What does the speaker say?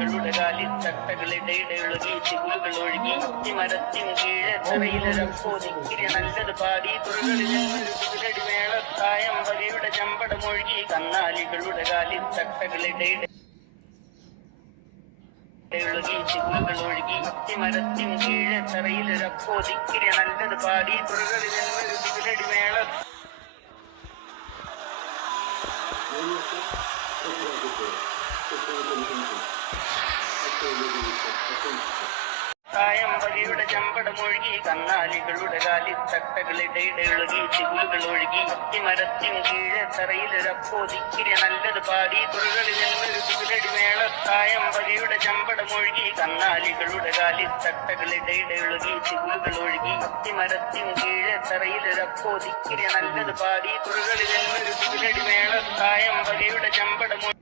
കന്നാലികളുടെ കാലിൽ തട്ടകളിടയിടയൊഴുകി ചിഗുലുകൾ ഒഴുകി മരത്തിൻ കീഴെ തറയിലൊരപ്പോതിക്കിരി നല്ലത് പാടി തുറകളിലടി മേളത്തായം വകയുടെ ചമ്പടമൊഴുകി കന്നാലികളുടെ കാലിൽ തട്ടകളിടയിട ഒഴുകി ചിഗുലുകൾ ഒഴുകി മരത്തിൻ കീഴെ തറയിലൊരപ്പോതിക്കിരി നല്ലത് പാടി തുറകളിലടി മേള തായമ്പകയുടെ ചമ്പടമൊഴുകി കന്നാലികളുടെ കാലിൽ തട്ടകളിടയിടയൊഴുകി ചിഗുലുകൾ ഒഴുകി മരത്തിൻ കീഴെ തറയിലൊരപ്പോതിക്കിരി നല്ലത് പാടി തുറകളിലടി മേളത്തായമ്പകയുടെ ചമ്പടമൊഴുകി കന്നാലികളുടെ കാലിൽ തട്ടകളിടയിടയൊഴുകി ചിഗുലുകൾ ഒഴുകി മരത്തിൻ കീഴെ തറയിലൊരപ്പോതിക്കിരി നല്ലത് പാടി തുറകളിലടി മേളത്തായമ്പകയുടെ ചമ്പടമൊഴുകി